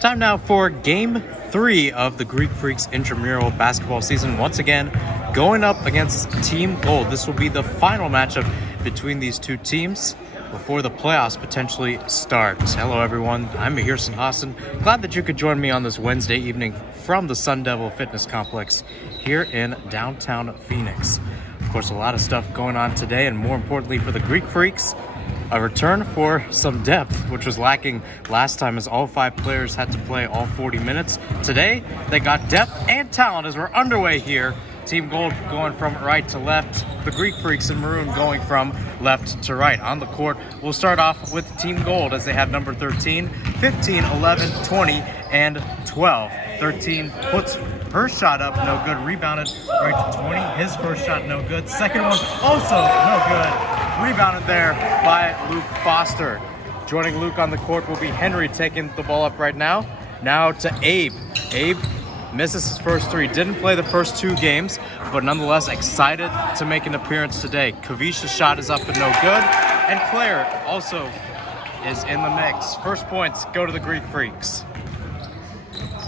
Time now for Game 3 of the Greek Freaks intramural basketball season. Once again, going up against Team Gold. This will be the final matchup between these two teams before the playoffs potentially start. Hello everyone, I'm Mahir Hassan. Glad that you could join me on this Wednesday evening from the Sun Devil Fitness Complex here in downtown Phoenix. Of course, a lot of stuff going on today, and more importantly for the Greek Freaks, a return for some depth, which was lacking last time as all 5 players had to play all 40 minutes. Today, they got depth and talent as we're underway here. Team Gold going from right to left. The Greek Freaks in maroon going from left to right. On the court, we'll start off with Team Gold as they have number 13, 15, 11, 20, and 12. 13 puts her shot up, no good. Rebounded right to 20. His first shot, no good. Second one, also no good. Rebounded there by Luke Foster. Joining Luke on the court will be Henry taking the ball up right now. Now to Abe. Abe misses his first 3. Didn't play the first 2 games, but nonetheless excited to make an appearance today. Kavish's shot is up and no good. And Claire also is in the mix. First points go to the Greek Freaks.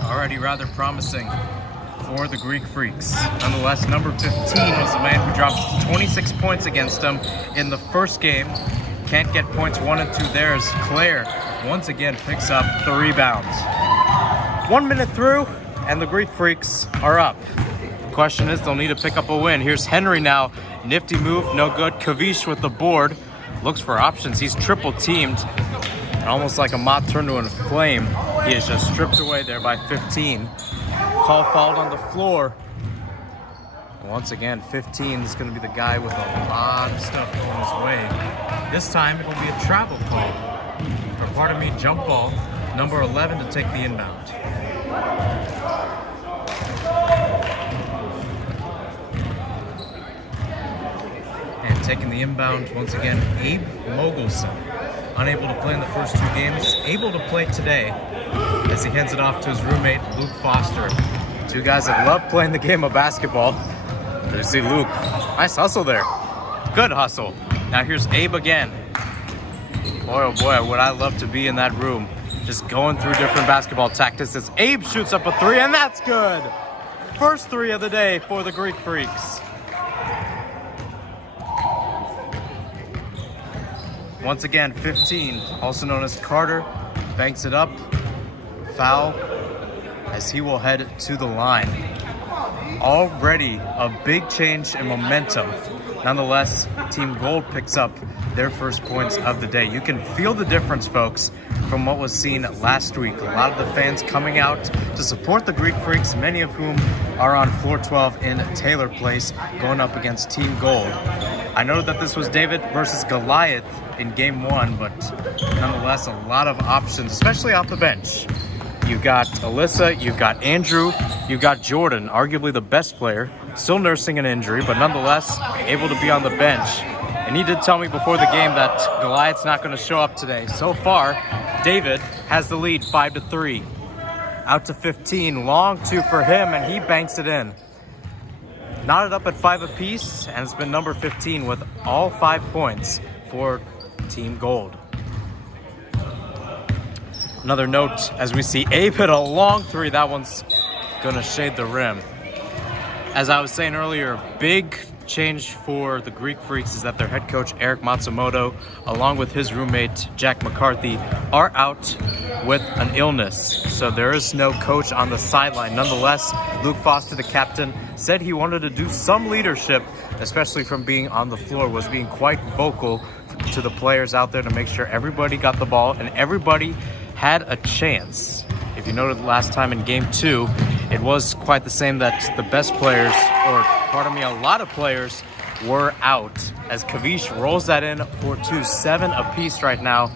Already rather promising for the Greek Freaks. Nonetheless, number 15 was the man who dropped 26 points against them in the first game. Can't get points 1 and 2 there as Claire once again picks up the rebounds. 1 minute through, and the Greek Freaks are up. The question is, they'll need to pick up a win. Here's Henry now. Nifty move, no good. Kavish with the board. Looks for options. He's triple teamed. Almost like a moth turned to a flame. He is just stripped away there by 15. Call fouled on the floor. Once again, 15 is going to be the guy with a lot of stuff going his way. This time it'll be a travel call. Or pardon me, jump ball. Number 11 to take the inbound. And taking the inbound, once again, Abe Mogelson. Unable to play in the first 2 games, able to play today as he hands it off to his roommate, Luke Foster. 2 guys that love playing the game of basketball. There you see Luke. Nice hustle there. Good hustle. Now here's Abe again. Boy, oh boy, would I love to be in that room. Just going through different basketball tactics as Abe shoots up a 3, and that's good. First 3 of the day for the Greek Freaks. Once again, 15, also known as Carter, banks it up. Foul as he will head to the line. Already a big change in momentum. Nonetheless, Team Gold picks up their first points of the day. You can feel the difference, folks, from what was seen last week. A lot of the fans coming out to support the Greek Freaks, many of whom are on floor 12 in Taylor Place, going up against Team Gold. I know that this was David versus Goliath in game 1, but nonetheless, a lot of options, especially off the bench. You've got Alyssa, you've got Andrew, you've got Jordan, arguably the best player, still nursing an injury, but nonetheless able to be on the bench. And he did tell me before the game that Goliath's not going to show up today. So far, David has the lead 5-3. Out to 15, long 2 for him, and he banks it in. Knotted up at 5 apiece, and it's been number 15 with all 5 points for Team Gold. Another note as we see Abe hit a long 3. That one's gonna shade the rim. As I was saying earlier, big change for the Greek Freaks is that their head coach Eric Matsumoto, along with his roommate Jack McCarthy, are out with an illness. So there is no coach on the sideline. Nonetheless, Luke Foster, the captain, said he wanted to do some leadership, especially from being on the floor, was being quite vocal to the players out there to make sure everybody got the ball and everybody had a chance. If you noted last time in game 2, it was quite the same that the best players, or pardon me, a lot of players were out as Kavish rolls that in for 2, 7 apiece right now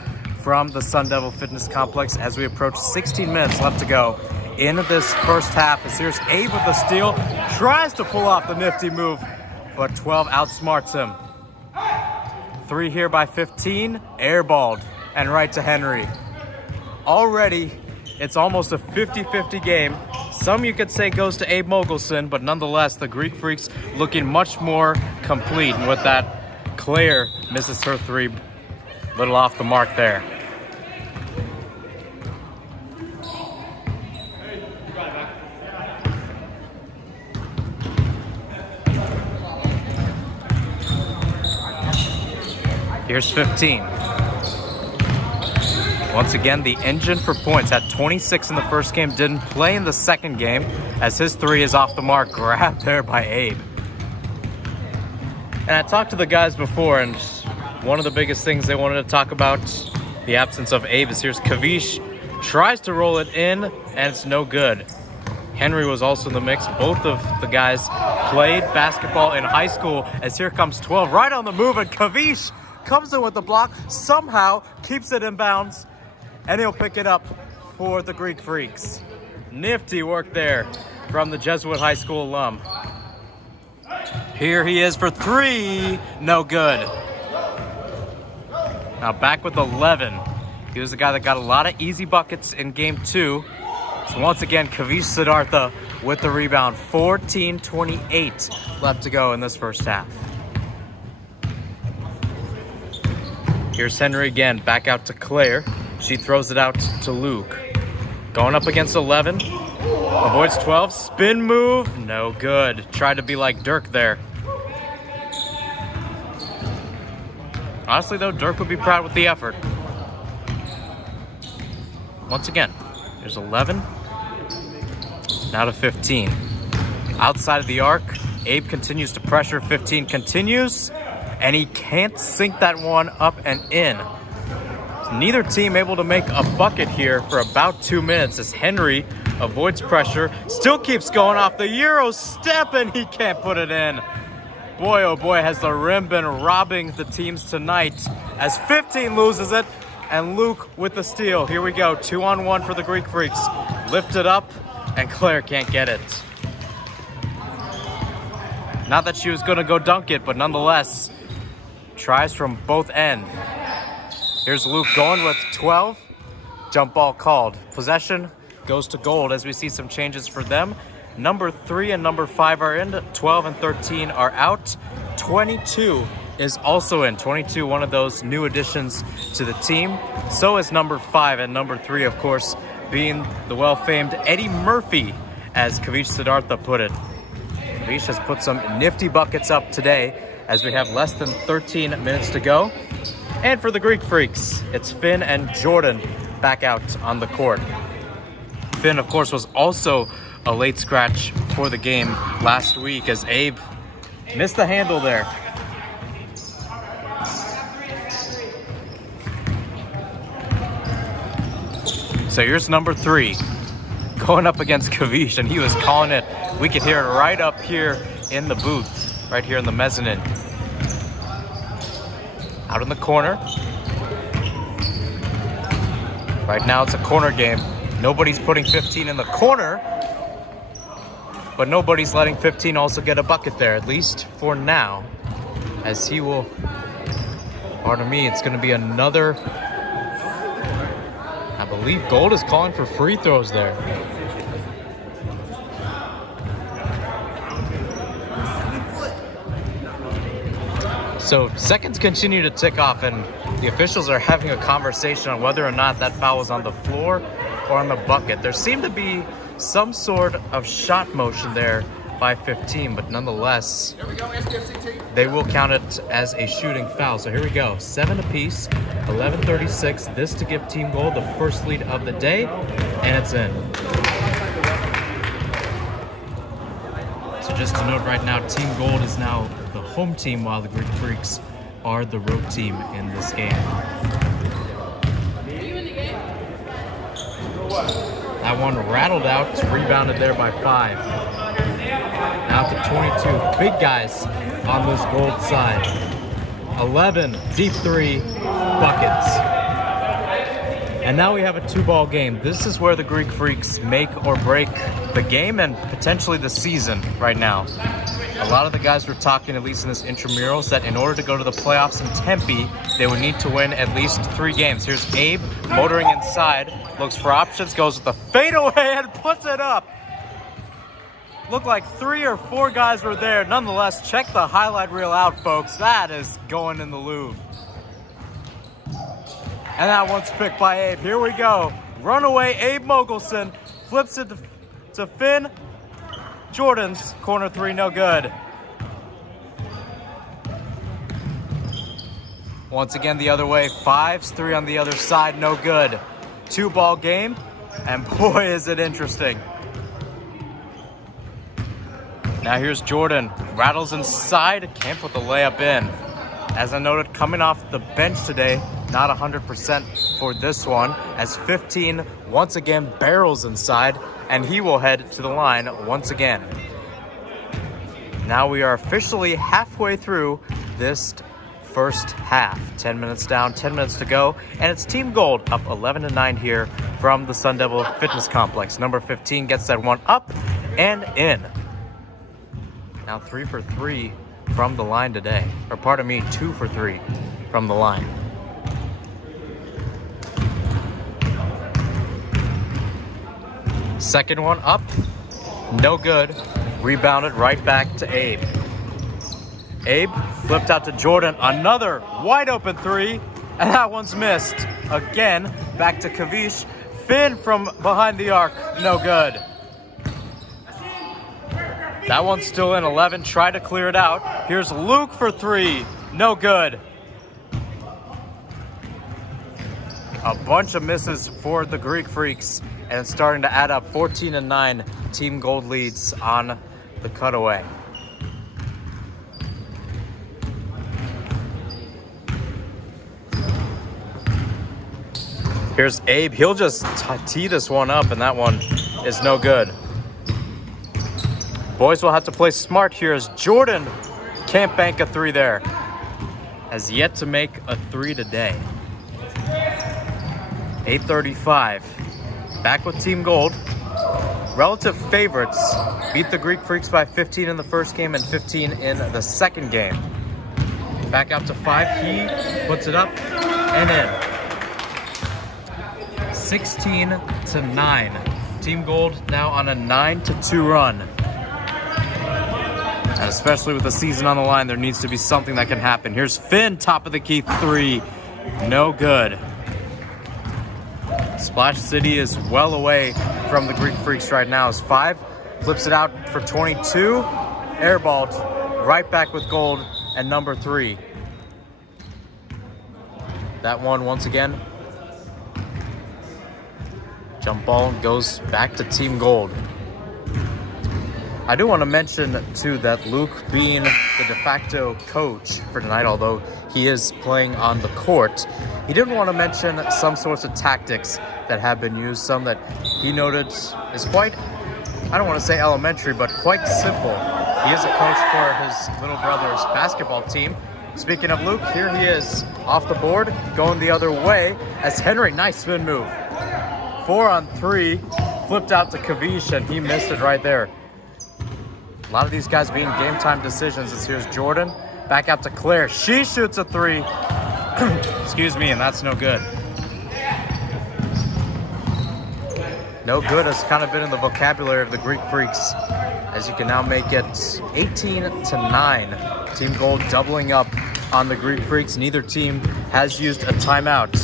from the Sun Devil Fitness Complex as we approach 16 minutes left to go in this first half. As here's Abe with the steal, tries to pull off the nifty move, but 12 outsmarts him. 3 here by 15, airballed, and right to Henry. Already, it's almost a 50-50 game. Some you could say goes to Abe Mogelson, but nonetheless, the Greek Freaks looking much more complete. And with that, Claire misses her 3, little off the mark there. Here's 15. Once again, the engine for points had 26 in the first game, didn't play in the second game as his three is off the mark. Grabbed there by Abe. And I talked to the guys before, and one of the biggest things they wanted to talk about, the absence of Abe, is here's Kavish. Tries to roll it in, and it's no good. Henry was also in the mix. Both of the guys played basketball in high school, as here comes 12 right on the move, and Kavish comes in with the block, somehow keeps it in bounds, and he'll pick it up for the Greek Freaks. Nifty work there from the Jesuit High School alum. Here he is for three, no good. Now back with 11. He was the guy that got a lot of easy buckets in game 2. So once again, Kavish Siddhartha with the rebound. 14:28 left to go in this first half. Here's Henry again, back out to Claire. She throws it out to Luke. Going up against 11. Avoids 12. Spin move. No good. Tried to be like Dirk there. Honestly, though, Dirk would be proud with the effort. Once again, there's 11. Now to 15. Outside of the arc, Abe continues to pressure. 15 continues. And he can't sink that one up and in. Neither team able to make a bucket here for about 2 minutes as Henry avoids pressure. Still keeps going off the Euro step, and he can't put it in. Boy, oh boy, has the rim been robbing the teams tonight as 15 loses it, and Luke with the steal. Here we go, 2-on-1 for the Greek Freaks. Lift it up, and Claire can't get it. Not that she was going to go dunk it, but nonetheless, tries from both ends. Here's Luke going with 12. Jump ball called. Possession goes to Gold as we see some changes for them. Number 3 and number 5 are in. 12 and 13 are out. 22 is also in. 22, one of those new additions to the team. So is number 5 and number 3, of course, being the well-famed Eddie Murphy, as Kavish Siddhartha put it. Kavish has put some nifty buckets up today as we have less than 13 minutes to go. And for the Greek Freaks, it's Finn and Jordan back out on the court. Finn, of course, was also a late scratch for the game last week as Abe missed the handle there. So here's number 3 going up against Kavish, and he was calling it. We could hear it right up here in the booth, right here in the mezzanine. Out in the corner. Right now it's a corner game. Nobody's putting 15 in the corner, but nobody's letting 15 also get a bucket there, at least for now, as he will, pardon me, it's going to be another, I believe Gold is calling for free throws there. So seconds continue to tick off, and the officials are having a conversation on whether or not that foul was on the floor or on the bucket. There seemed to be some sort of shot motion there by 15, but nonetheless, they will count it as a shooting foul. So here we go, 7 apiece, 11:36. This to give Team Gold the first lead of the day, and it's in. So just to note right now, Team Gold is now the home team, while the Greek Freaks are the road team in this game. That one rattled out, rebounded there by 5. Now to 22. Big guys on this Gold side. 11 deep 3 buckets. And now we have a 2-ball game. This is where the Greek Freaks make or break the game and potentially the season right now. A lot of the guys were talking, at least in this intramurals, that in order to go to the playoffs in Tempe, they would need to win at least 3 games. Here's Abe motoring inside, looks for options, goes with the fadeaway and puts it up. Looked like 3 or 4 guys were there. Nonetheless, check the highlight reel out, folks. That is going in the Louvre. And that one's picked by Abe. Here we go. Runaway Abe Mogelson flips it to Finn. Jordan's corner three, no good. Once again, the other way. Fives, three on the other side, no good. 2-ball game, and boy, is it interesting. Now here's Jordan. Rattles inside, can't put the layup in. As I noted, coming off the bench today, not 100% for this one, as 15 once again barrels inside, and he will head to the line once again. Now we are officially halfway through this first half. 10 minutes down, 10 minutes to go, and it's Team Gold up 11-9 here from the Sun Devil Fitness Complex. Number 15 gets that one up and in. Now 3 for 3 from the line today. Or pardon me, 2 for 3 from the line. Second one up, no good. Rebounded right back to Abe. Abe flipped out to Jordan, another wide open three, and that one's missed. Again, back to Kavish. Finn from behind the arc, no good. That one's still in. 11, try to clear it out. Here's Luke for three, no good. A bunch of misses for the Greek Freaks, and it's starting to add up. 14-9, Team Gold leads on the cutaway. Here's Abe. He'll just tee this one up, and that one is no good. Boys will have to play smart here as Jordan can't bank a three there. Has yet to make a three today. 8:35. Back with Team Gold. Relative favorites beat the Greek Freaks by 15 in the first game and 15 in the second game. Back out to 5. He puts it up and in. 16-9. Team Gold now on a 9-2 run. And especially with the season on the line, there needs to be something that can happen. Here's Finn, top of the key three. No good. Splash City is well away from the Greek Freaks right now as 5 flips it out for 22. Airballed right back with Gold and number 3. That one once again. Jump ball goes back to Team Gold. I do want to mention, too, that Luke, being the de facto coach for tonight, although he is playing on the court, he didn't want to mention some sorts of tactics that have been used, some that he noted is quite, I don't want to say elementary, but quite simple. He is a coach for his little brother's basketball team. Speaking of Luke, here he is off the board, going the other way as Henry, nice spin move. 4 on 3, flipped out to Kavish, and he missed it right there. A lot of these guys being game time decisions. As here's Jordan, back out to Claire. She shoots a 3. Excuse me, and that's no good. No good has kind of been in the vocabulary of the Greek Freaks, as you can now make it 18-9. Team Gold doubling up on the Greek Freaks. Neither team has used a timeout.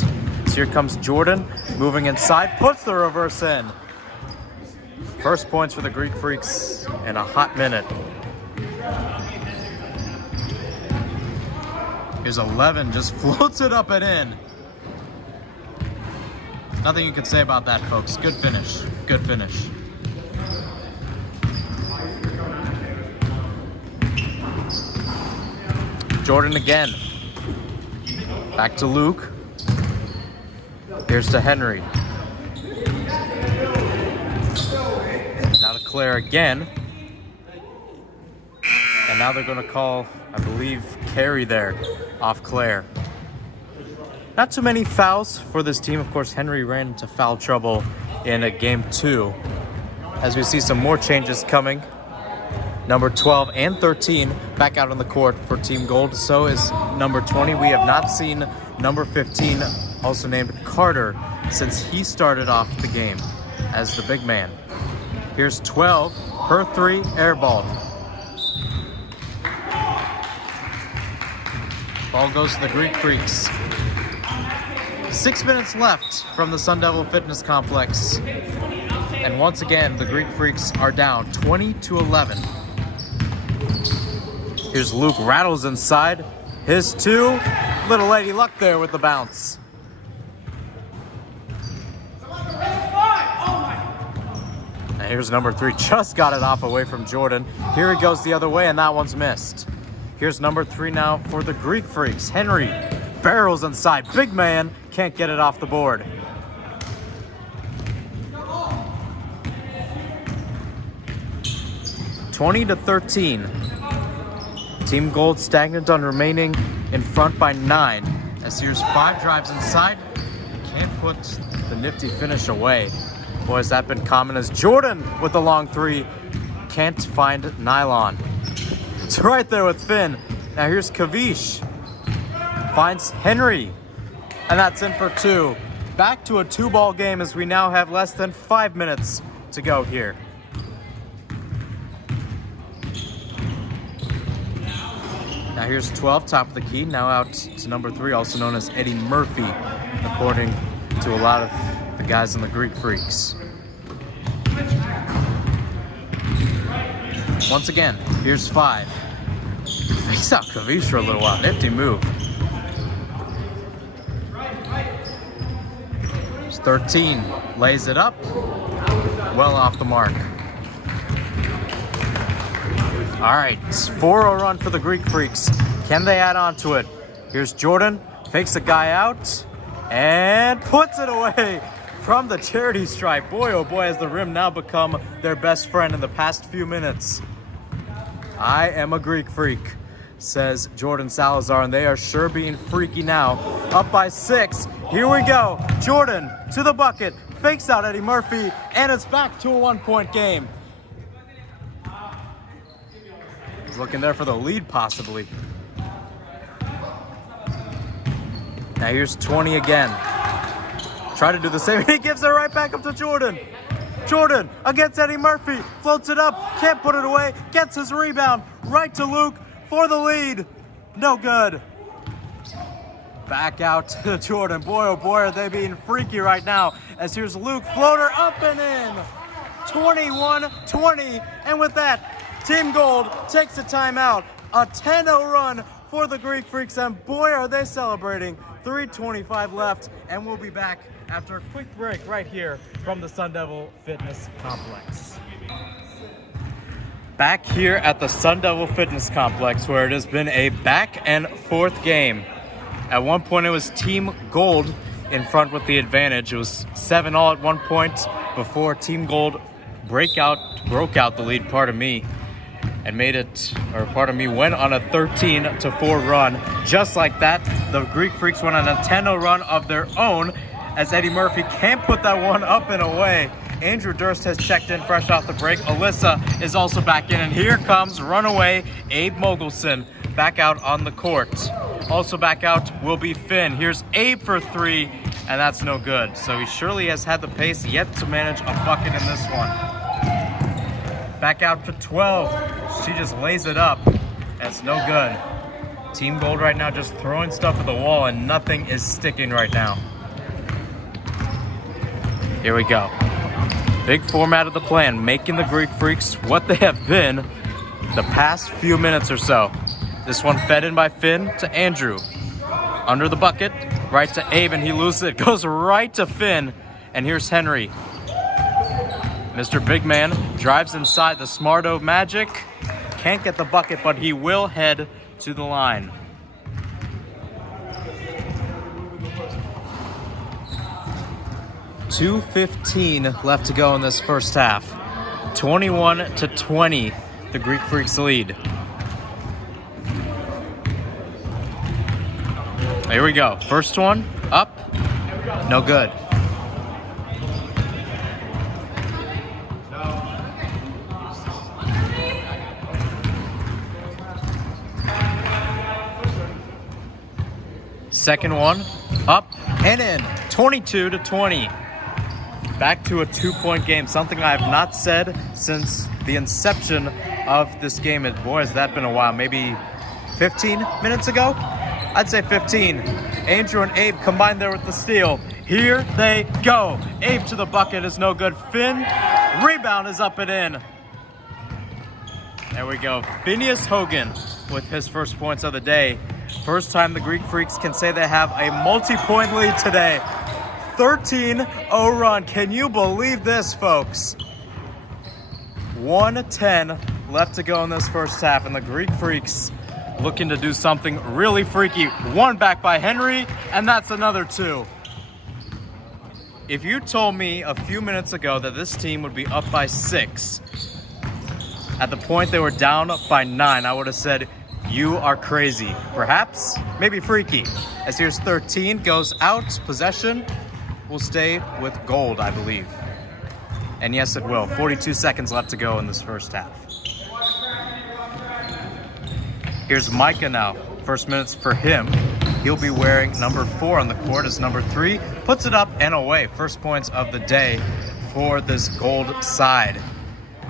So here comes Jordan, moving inside, puts the reverse in. First points for the Greek Freaks in a hot minute. Here's 11, just floats it up and in. Nothing you can say about that, folks. Good finish. Good finish. Jordan again. Back to Luke. Here's to Henry. Now to Claire again. And now they're going to call, I believe, carry there off Claire. Not too many fouls for this team. Of course, Henry ran into foul trouble in game 2. As we see some more changes coming. Number 12 and 13 back out on the court for Team Gold. So is number 20. We have not seen number 15, also named Carter, since he started off the game as the big man. Here's 12, her 3, airball. Ball goes to the Greek Freaks. 6 minutes left from the Sun Devil Fitness Complex. And once again, the Greek Freaks are down 20-11. Here's Luke, rattles inside. His two. Little Lady Luck there with the bounce. And here's number 3. Just got it off away from Jordan. Here he goes the other way, and that one's missed. Here's number 3 now for the Greek Freaks. Henry barrels inside. Big man can't get it off the board. (20-13). Team Gold stagnant on remaining in front by 9. As here's 5 drives inside. Can't put the nifty finish away. Boy, has that been common as Jordan with the long 3. Can't find nylon. It's right there with Finn. Now here's Kavish. Finds Henry. And that's in for 2. Back to a 2-ball game as we now have less than 5 minutes to go here. Now here's 12, top of the key, now out to number 3, also known as Eddie Murphy, according to a lot of the guys in the Greek Freaks. Once again, here's 5. Fakes out Kavish for a little while, nifty move. Here's 13, lays it up, well off the mark. All right, 4-0 run for the Greek Freaks. Can they add on to it? Here's Jordan, fakes a guy out, and puts it away from the charity stripe. Boy, oh boy, has the rim now become their best friend in the past few minutes. I am a Greek Freak, says Jordan Salazar, and they are sure being freaky now. Up by 6, here we go. Jordan to the bucket, fakes out Eddie Murphy, and it's back to a 1-point game. Looking there for the lead, possibly. Now here's 20 again. Try to do the same. He gives it right back up to Jordan. Jordan against Eddie Murphy. Floats it up. Can't put it away. Gets his rebound. Right to Luke for the lead. No good. Back out to Jordan. Boy, oh boy, are they being freaky right now. As here's Luke. Floater up and in. 21-20. And with that, Team Gold takes a timeout. A 10-0 run for the Greek Freaks, and boy, are they celebrating. 3:25 left, and we'll be back after a quick break right here from the Sun Devil Fitness Complex. Back here at the Sun Devil Fitness Complex, where it has been a back and forth game. At one point, it was Team Gold in front with the advantage. It was 7-all at one point before Team Gold broke out the lead, and went on a 13-4 run. Just like that, the Greek Freaks went on a 10-0 run of their own as Eddie Murphy can't put that one up and away. Andrew Durst has checked in fresh off the break. Alyssa is also back in, and here comes runaway Abe Mogelson back out on the court. Also back out will be Finn. Here's Abe for 3, and that's no good. So he surely has had the pace yet to manage a bucket in this one. Back out for 12. She just lays it up. That's no good. Team Gold right now just throwing stuff at the wall, and nothing is sticking right now. Here we go. Big format of the plan, making the Greek Freaks what they have been the past few minutes or so. This one fed in by Finn to Andrew. Under the bucket, right to Abe, and he loses it. Goes right to Finn, and here's Henry. Mr. Big Man drives inside the Smarto Magic. Can't get the bucket, but he will head to the line. .2:15 left to go in this first half. 21-20, the Greek Freaks lead. Here we go. First one, up, no good. Second one, up and in, 22-20. Back to a 2-point game, something I have not said since the inception of this game. And boy, has that been a while, maybe 15 minutes ago? I'd say 15. Andrew and Abe combined there with the steal. Here they go. Abe to the bucket is no good. Finn, rebound is up and in. There we go. Phineas Hogan with his first points of the day. First time the Greek Freaks can say they have a multi-point lead today. 13-0 run. Can you believe this, folks? 1:10 left to go in this first half, and the Greek Freaks looking to do something really freaky. One back by Henry, and that's another two. If you told me a few minutes ago that this team would be up by 6, at the point they were down by 9, I would have said, you are crazy. Perhaps, maybe freaky. As here's 13, goes out, possession will stay with gold, I believe. And yes, it will. 42 seconds left to go in this first half. Here's Micah now. First minutes for him. He'll be wearing number 4 on the court as number 3. Puts it up and away. First points of the day for this gold side.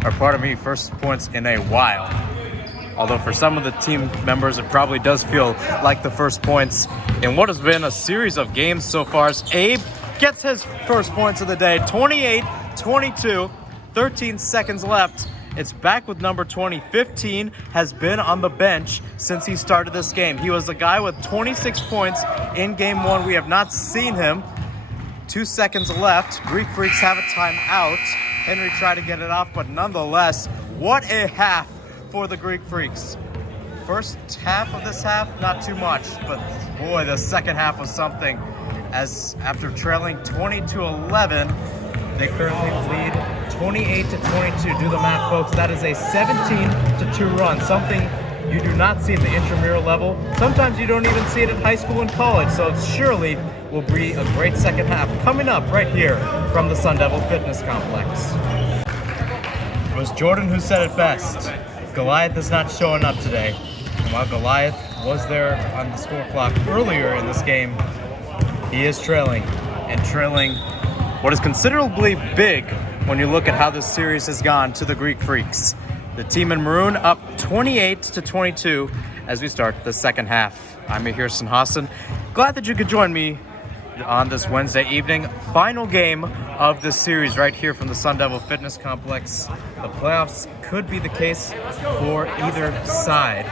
Or pardon me, first points in a while. Although for some of the team members, it probably does feel like the first points in what has been a series of games so far. As Abe gets his first points of the day, 28-22, 13 seconds left. It's back with number 20. 15 has been on the bench since he started this game. He was the guy with 26 points in game 1. We have not seen him. 2 seconds left. Greek Freaks have a timeout. Henry tried to get it off, but nonetheless, what a half for the Greek Freaks. First half of this half, not too much, but boy, the second half was something. As after trailing 20-11, they currently lead 28-22. Do the math, folks. That is a 17-2 run, something you do not see at the intramural level. Sometimes you don't even see it in high school and college, so it surely will be a great second half coming up right here from the Sun Devil Fitness Complex. It was Jordan who said it best. Goliath is not showing up today. And while Goliath was there on the score clock earlier in this game, he is trailing, and trailing what is considerably big when you look at how this series has gone to the Greek Freaks. The team in maroon up 28-22 as we start the second half. I'm Mahir Sinhasan. Glad that you could join me on this Wednesday evening. Final game of this series right here from the Sun Devil Fitness Complex. The playoffs could be the case for either side.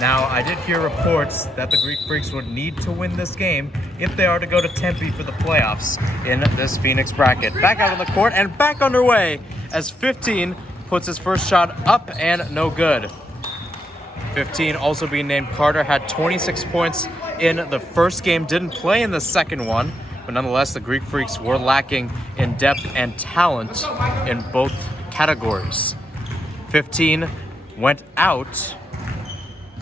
Now, I did hear reports that the Greek Freaks would need to win this game if they are to go to Tempe for the playoffs in this Phoenix bracket. Back out on the court and back underway as 15 puts his first shot up and no good. 15 also being named Carter, had 26 points in the first game, didn't play in the second one, but nonetheless the Greek Freaks were lacking in depth and talent in both categories. 15 went out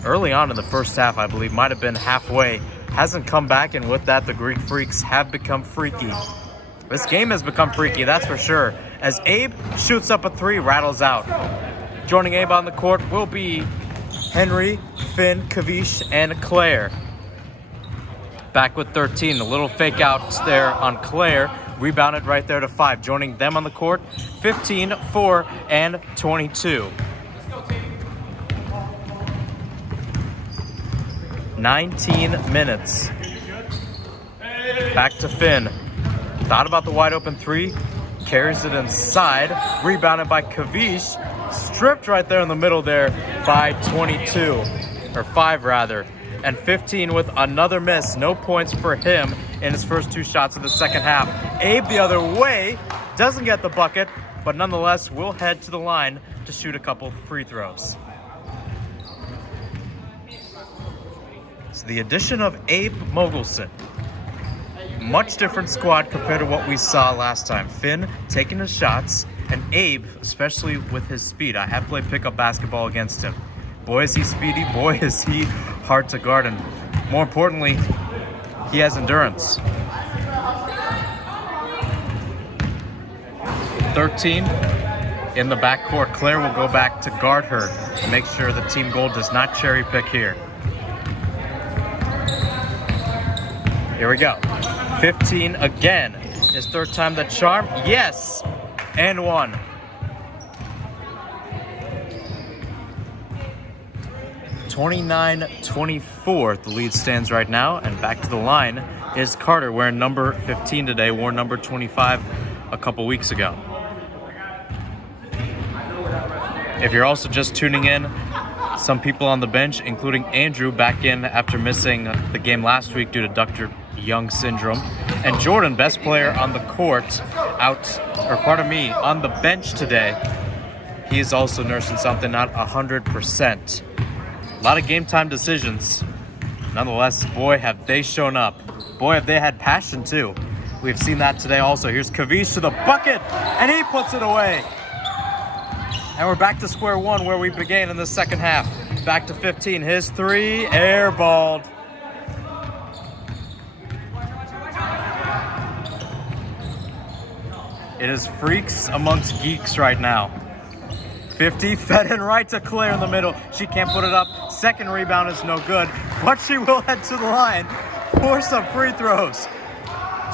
early on in the first half, I believe, might have been halfway. Hasn't come back, and with that, the Greek Freaks have become freaky. This game has become freaky, that's for sure, as Abe shoots up a 3, rattles out. Joining Abe on the court will be Henry, Finn, Kavish, and Claire. Back with 13, a little fake out there on Claire. Rebounded right there to 5. Joining them on the court, 15, 4, and 22. 19 minutes. Back to Finn. Thought about the wide open 3. Carries it inside. Rebounded by Kavish. Stripped right there in the middle there by 22. Or 5 rather. And 15 with another miss. No points for him in his first 2 shots of the second half. Abe the other way. Doesn't get the bucket. But nonetheless will head to the line to shoot a couple free throws. So the addition of Abe Mogelson. Much different squad compared to what we saw last time. Finn taking his shots, and Abe, especially with his speed. I have played pickup basketball against him. Boy, is he speedy. Boy, is he hard to guard. And more importantly, he has endurance. 13 in the backcourt. Claire will go back to guard her to make sure the team goal does not cherry pick here. Here we go. 15 again. His third time the charm. Yes. And 1. $29-24. The lead stands right now. And back to the line. is Carter, wearing number 15 today, wore number 25 a couple weeks ago. If you're also just tuning in, some people on the bench, including Andrew, back in after missing the game last week due to Dr. Young syndrome. And Jordan, best player on the court, on the bench today. He is also nursing something, not 100%. A lot of game time decisions. Nonetheless, boy, have they shown up. Boy, have they had passion too. We've seen that today also. Here's Kavish to the bucket, and he puts it away. And we're back to square one where we began in the second half. Back to 15. His three, airballed. It is freaks amongst geeks right now. 50, fed in right to Claire in the middle. She can't put it up. Second rebound is no good, but she will head to the line for some free throws.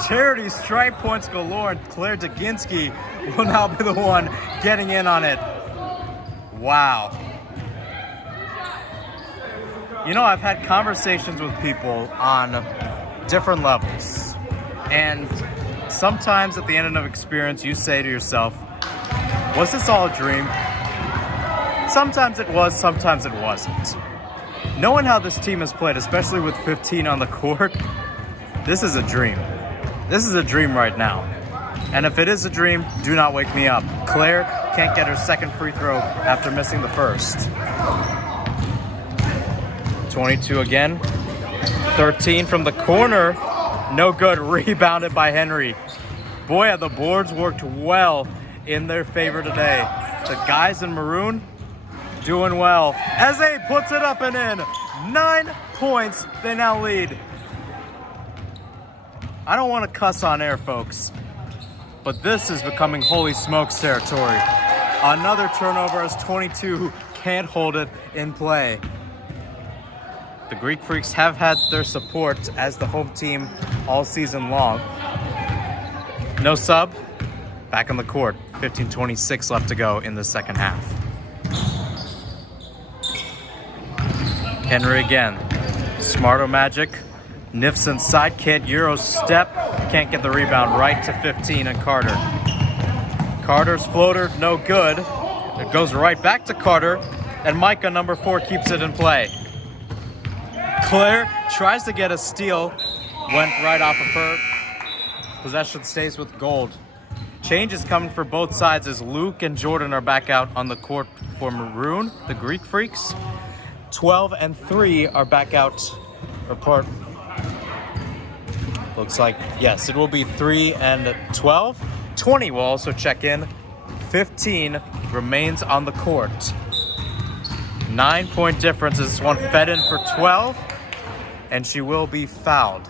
Charity stripe points galore, and Claire Daginski will now be the one getting in on it. Wow. You know, I've had conversations with people on different levels, and sometimes at the end of an experience, you say to yourself, was this all a dream? Sometimes it was, sometimes it wasn't. Knowing how this team has played, especially with 15 on the court, this is a dream. This is a dream right now. And if it is a dream, do not wake me up. Claire can't get her second free throw after missing the first. 22 again. 13 from the corner. No good. Rebounded by Henry. Boy, have the boards worked well in their favor today. The guys in maroon doing well. Eze puts it up and in. 9 points. They now lead. I don't want to cuss on air, folks, but this is becoming holy smokes territory. Another turnover as 22 can't hold it in play. The Greek Freaks have had their support as the home team all season long. No sub, back on the court. 15:26 left to go in the second half. Henry again. Smarto magic. Niffs inside, can't Euro step. Can't get the rebound, right to 15 and Carter. Carter's floater, no good. It goes right back to Carter, and Micah, number 4, keeps it in play. Claire tries to get a steal, went right off of her. Possession stays with Gold. Change is coming for both sides as Luke and Jordan are back out on the court for Maroon, the Greek Freaks. 12 and 3 are back out. Report. Looks like, yes, it will be 3 and 12. 20 will also check in. 15 remains on the court. 9-point difference. This one fed in for 12, and she will be fouled.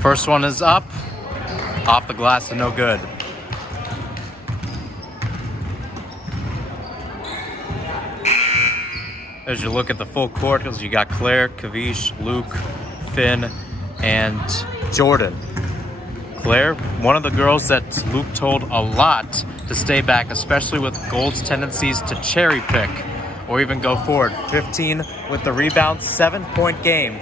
First one is up, off the glass and no good. As you look at the full court, you got Claire, Kavish, Luke, Finn, and Jordan. Claire, one of the girls that Luke told a lot to stay back, especially with Gold's tendencies to cherry pick or even go forward. 15 with the rebound, 7-point game.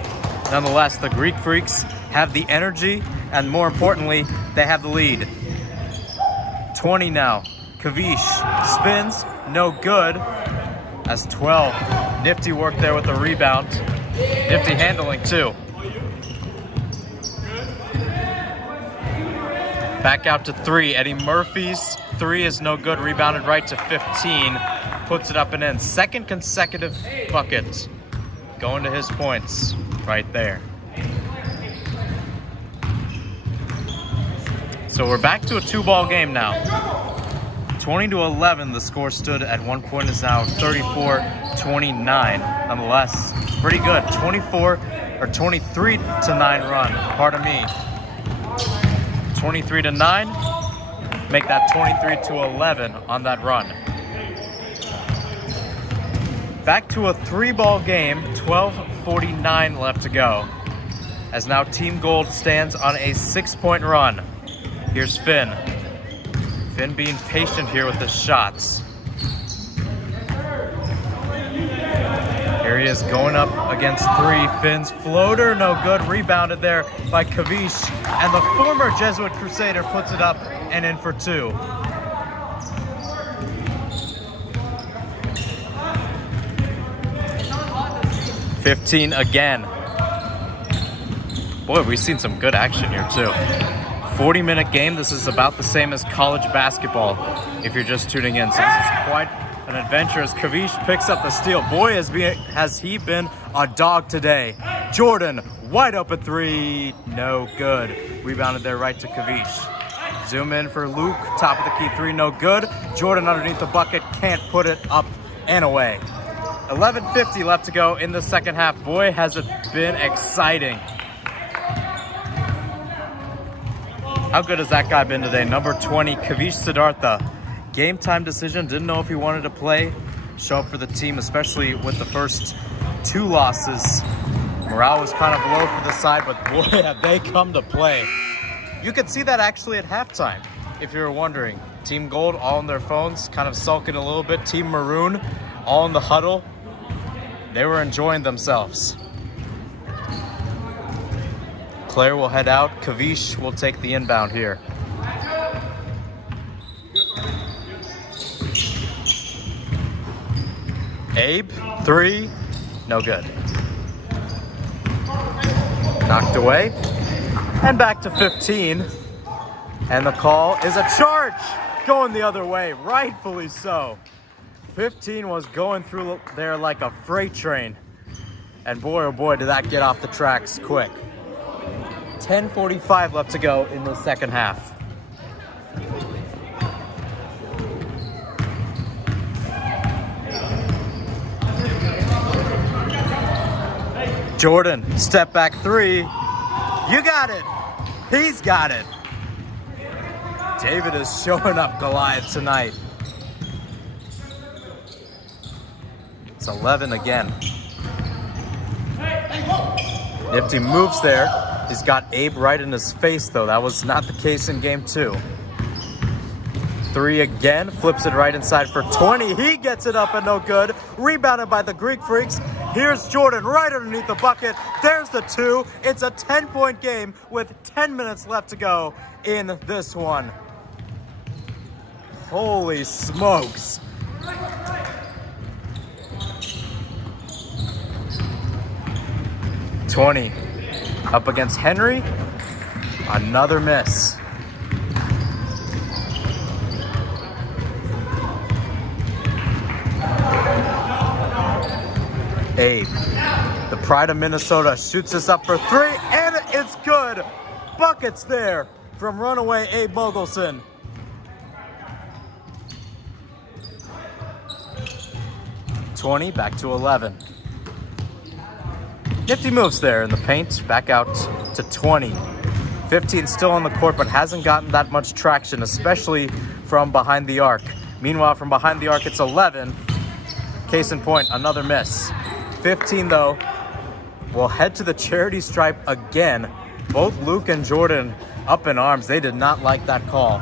Nonetheless, the Greek Freaks have the energy, and more importantly, they have the lead. 20 now. Kavish spins, no good. As 12. Nifty work there with the rebound. Nifty handling too. Back out to 3. Eddie Murphy's 3 is no good. Rebounded right to 15. Puts it up and in. Second consecutive bucket. Going to his points right there. So we're back to a 2-ball game now. 20-11, the score stood at one point, is now 34-29. Nonetheless, pretty good. 23-9 run. Pardon me. 23-9. Make that 23-11 on that run. Back to a 3-ball game. 12:49 left to go. as now Team Gold stands on a 6-point run. Here's Finn. Finn being patient here with his shots. Here he is going up against three. Finn's floater, no good. Rebounded there by Kavish. And the former Jesuit Crusader puts it up and in for two. $15 again. Boy, we've seen some good action here too. 40-minute game. This is about the same as college basketball if you're just tuning in. So this is quite an adventure as Kavish picks up the steal. Boy, has he been a dog today. Jordan, wide open three. No good. Rebounded there right to Kavish. Zoom in for Luke. Top of the key three. No good. Jordan underneath the bucket. Can't put it up and away. 11:50 left to go in the second half. Boy, has it been exciting. How good has that guy been today? Number 20, Kavish Siddhartha. Game time decision. Didn't know if he wanted to play, show up for the team, especially with the first two losses. Morale was kind of low for the side, but boy, have they come to play. You could see that actually at halftime, if you were wondering. Team Gold all on their phones, kind of sulking a little bit. Team Maroon all in the huddle. They were enjoying themselves. Claire will head out. Kavish will take the inbound here. Abe, three, no good. Knocked away. And back to 15. And the call is a charge going the other way, rightfully so. 15 was going through there like a freight train. And boy, oh boy, did that get off the tracks quick. 10:45 left to go in the second half. Jordan, step back three. You got it. He's got it. David is showing up Goliath tonight. It's 11 again. Nifty moves there. He's got Abe right in his face, though. That was not the case in game two. Three again, flips it right inside for 20. He gets it up and no good. Rebounded by the Greek Freaks. Here's Jordan right underneath the bucket. There's the two. It's a 10-point game with 10 minutes left to go in this one. Holy smokes. $20 up against Henry. Another miss. Abe, the pride of Minnesota, shoots this up for three, and it's good. Buckets there from runaway Abe Mogelson. $20, back to 11. Nifty moves there in the paint, back out to 20. 15 still on the court, but hasn't gotten that much traction, especially from behind the arc. Meanwhile, from behind the arc, it's 11. Case in point, another miss. 15, though, will head to the charity stripe again. Both Luke and Jordan up in arms. They did not like that call.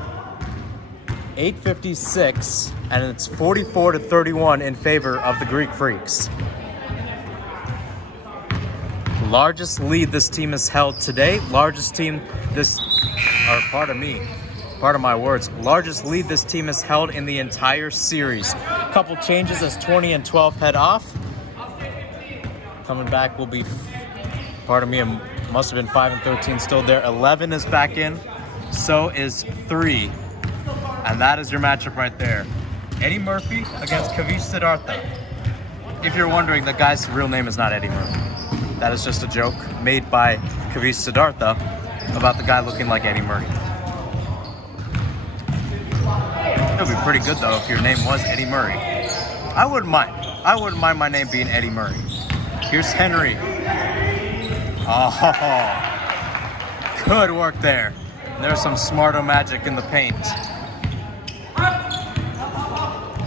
8:56, and it's 44-31 in favor of the Greek Freaks. Largest lead this team has held today. Largest team pardon my words. Largest lead this team has held in the entire series. A couple changes as 20 and 12 head off. Coming back will be, pardon me, it must have been 5 and 13 still there. 11 is back in. So is 3. And that is your matchup right there. Eddie Murphy against Kavish Siddhartha. If you're wondering, the guy's real name is not Eddie Murphy. That is just a joke made by Kavish Siddhartha about the guy looking like Eddie Murray. It would be pretty good, though, if your name was Eddie Murray. I wouldn't mind. I wouldn't mind my name being Eddie Murray. Here's Henry. Oh, good work there. There's some smarto magic in the paint.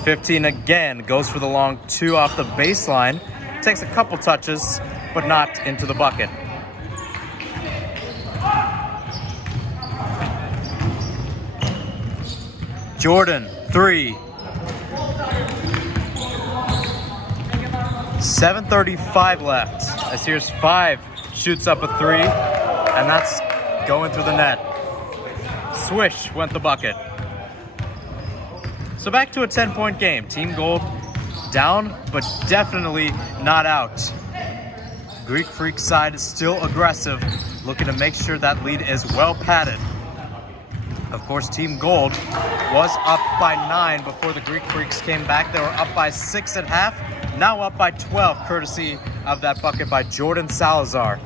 15 again, goes for the long two off the baseline. Takes a couple touches, but not into the bucket. Jordan, 3. 7:35 left. As here's 5 shoots up a 3, and that's going through the net. Swish went the bucket. So back to a 10-point game. Team Gold down, but definitely not out. Greek Freak side is still aggressive, looking to make sure that lead is well padded. Of course, Team Gold was up by 9 before the Greek Freaks came back. They were up by 6 at half, now up by 12, courtesy of that bucket by Jordan Salazar.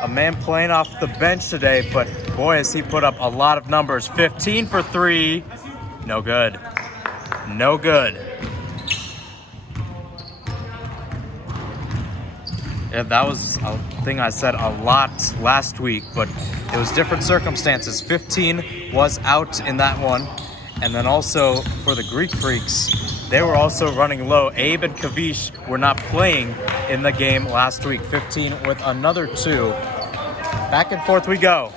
A man playing off the bench today, but boy, has he put up a lot of numbers. 15 for 3, no good. No good. Yeah, that was a thing I said a lot last week, but it was different circumstances. 15 was out in that one. And then also for the Greek Freaks, they were also running low. Abe and Kavish were not playing in the game last week. 15 with another 2. Back and forth we go.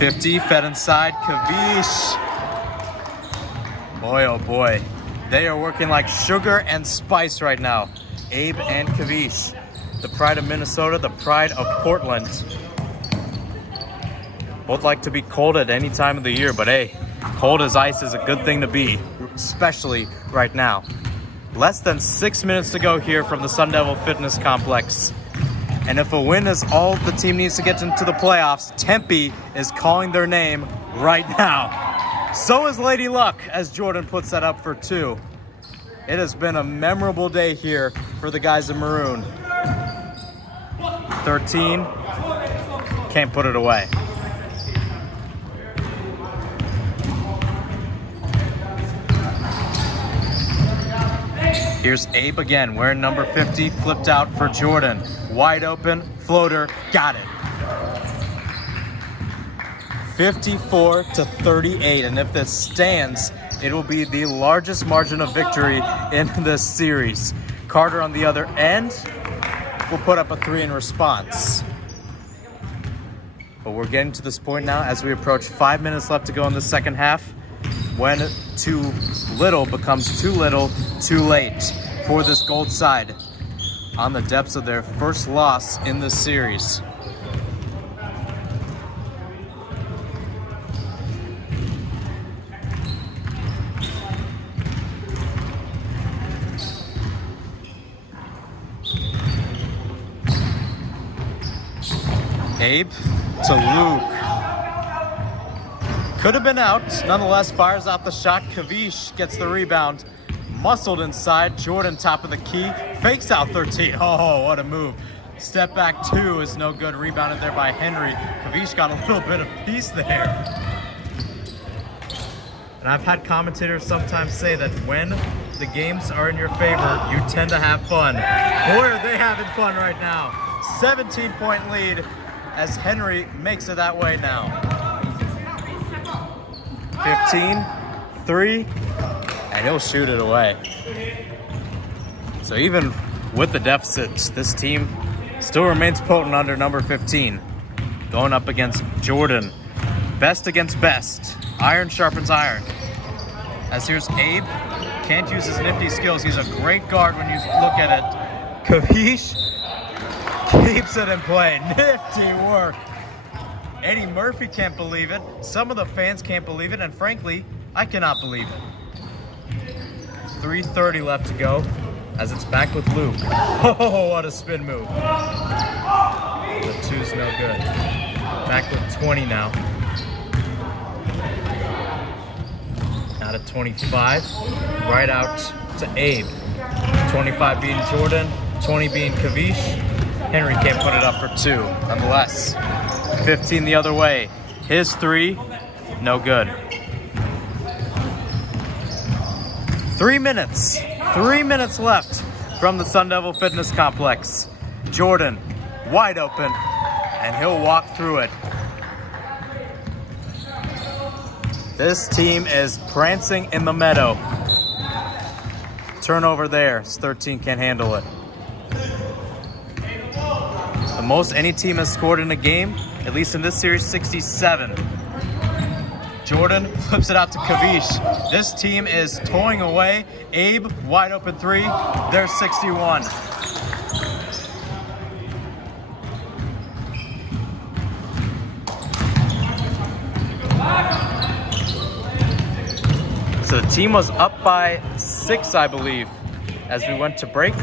.50 fed inside, Kavish. Boy, oh boy. They are working like sugar and spice right now. Abe and Kavish. The pride of Minnesota, the pride of Portland. Both like to be cold at any time of the year, but hey, cold as ice is a good thing to be, especially right now. Less than 6 minutes to go here from the Sun Devil Fitness Complex. And if a win is all the team needs to get into the playoffs, Tempe is calling their name right now. So is Lady Luck, as Jordan puts that up for 2. It has been a memorable day here for the guys in maroon. 13, can't put it away. Here's Abe again, wearing number 50, flipped out for Jordan. Wide open, floater, got it. 54-38, and if this stands, it will be the largest margin of victory in this series. Carter on the other end will put up a 3 in response. But we're getting to this point now as we approach 5 minutes left to go in the second half, when too little becomes too little, too late for this Gold side on the depths of their first loss in this series. Abe to Luke. Could have been out. Nonetheless, fires out the shot. Kavish gets the rebound. Muscled inside. Jordan top of the key. Fakes out 13. Oh, what a move. Step back 2 is no good. Rebounded there by Henry. Kavish got a little bit of peace there. And I've had commentators sometimes say that when the games are in your favor, you tend to have fun. Boy, are they having fun right now. 17-point lead as Henry makes it that way now. 15, 3, and he'll shoot it away. So even with the deficits, this team still remains potent under number 15. Going up against Jordan. Best against best. Iron sharpens iron. As here's Abe. Can't use his nifty skills. He's a great guard when you look at it. Kavish keeps it in play. Nifty work. Eddie Murphy can't believe it. Some of the fans can't believe it. And frankly, I cannot believe it. 3:30 left to go as it's back with Luke. Oh, what a spin move. The 2's no good. Back with 20 now. Out of 25. Right out to Abe. 25 being Jordan. 20 being Kavish. Henry can't put it up for 2, nonetheless. 15 the other way. His 3, no good. 3 minutes. 3 minutes left from the Sun Devil Fitness Complex. Jordan, wide open, and he'll walk through it. This team is prancing in the meadow. Turnover there. 13 can't handle it. The most any team has scored in a game, at least in this series, 67. Jordan flips it out to Kavish. This team is toying away. Abe, wide open three. There's 61. So the team was up by 6, I believe, as we went to break.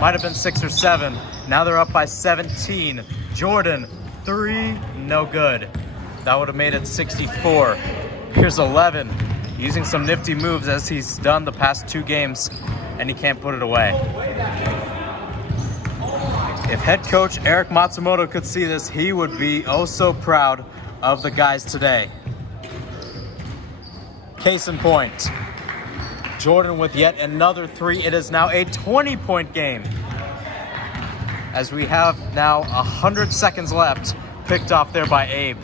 Might have been 6 or 7. Now they're up by 17. Jordan, 3, no good. That would have made it 64. Here's 11, using some nifty moves as he's done the past 2 games, and he can't put it away. If head coach Eric Matsumoto could see this, he would be oh so proud of the guys today. Case in point, Jordan with yet another 3. It is now a 20-point game, as we have now 100 seconds left, picked off there by Abe.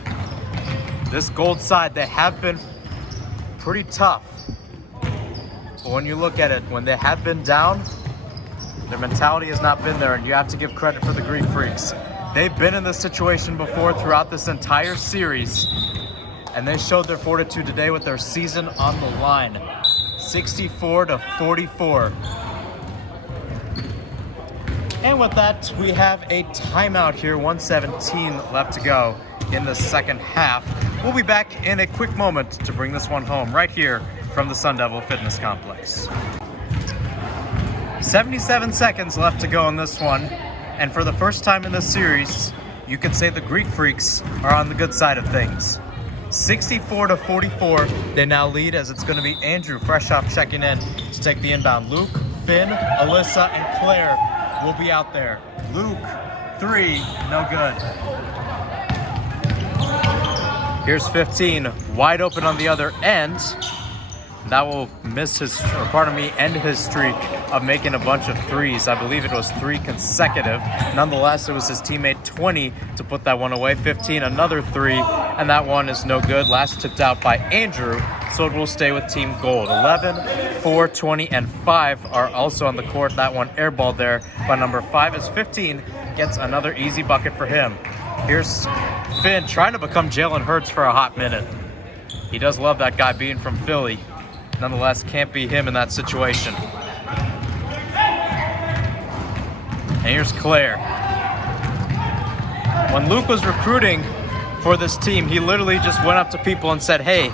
This gold side, they have been pretty tough. But when you look at it, when they have been down, their mentality has not been there, and you have to give credit for the Greek Freaks. They've been in this situation before throughout this entire series, and they showed their fortitude today with their season on the line. 64-44. And with that, we have a timeout here, 1:17 left to go in the second half. We'll be back in a quick moment to bring this one home right here from the Sun Devil Fitness Complex. 77 seconds left to go in this one, and for the first time in this series, you could say the Greek Freaks are on the good side of things. 64-44, they now lead, as it's going to be Andrew fresh off checking in to take the inbound. Luke, Finn, Alyssa, and Claire will be out there. Luke, 3, no good. Here's 15, wide open on the other end. That will miss his, or pardon me, end his streak of making a bunch of 3s. I believe it was 3 consecutive. Nonetheless, it was his teammate 20 to put that one away. 15, another 3, and that one is no good. Last tipped out by Andrew, so it will stay with Team Gold. 11, 4, 20, and 5 are also on the court. That one airballed there by number 5 as 15 gets another easy bucket for him. Here's Finn trying to become Jalen Hurts for a hot minute. He does love that guy being from Philly. Nonetheless, can't be him in that situation. And here's Claire. When Luke was recruiting for this team, he literally just went up to people and said, hey,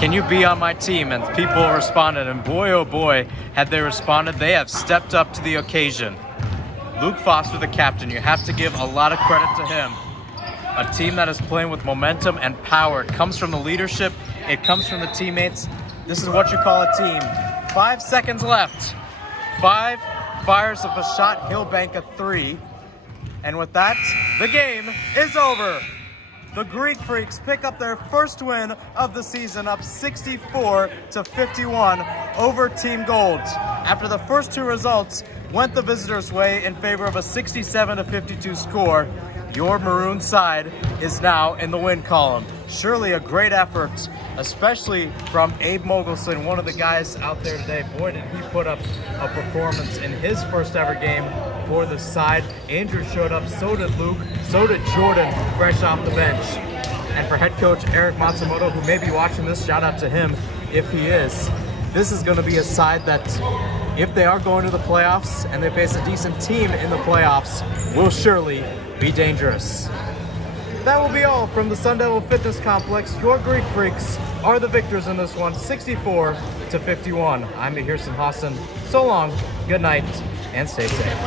can you be on my team? And people responded, and boy, oh boy, had they responded, they have stepped up to the occasion. Luke Foster, the captain, you have to give a lot of credit to him. A team that is playing with momentum and power. It comes from the leadership. It comes from the teammates. This is what you call a team. 5 seconds left. 5 fires up a shot. He'll bank a 3. And with that, the game is over. The Greek Freaks pick up their first win of the season, up 64-51 over Team Gold. After the first 2 results went the visitors' way in favor of a 67-52 score, your maroon side is now in the win column. Surely a great effort, especially from Abe Mogelson, one of the guys out there today. Boy, did he put up a performance in his first ever game for the side. Andrew showed up, so did Luke, so did Jordan, fresh off the bench. And for head coach Eric Matsumoto, who may be watching this, shout out to him if he is. This is going to be a side that, if they are going to the playoffs and they face a decent team in the playoffs, will surely be dangerous. That will be all from the Sun Devil Fitness Complex. Your Greek Freaks are the victors in this one, 64-51. I'm Mahirson Hassan. So long, good night, and stay safe.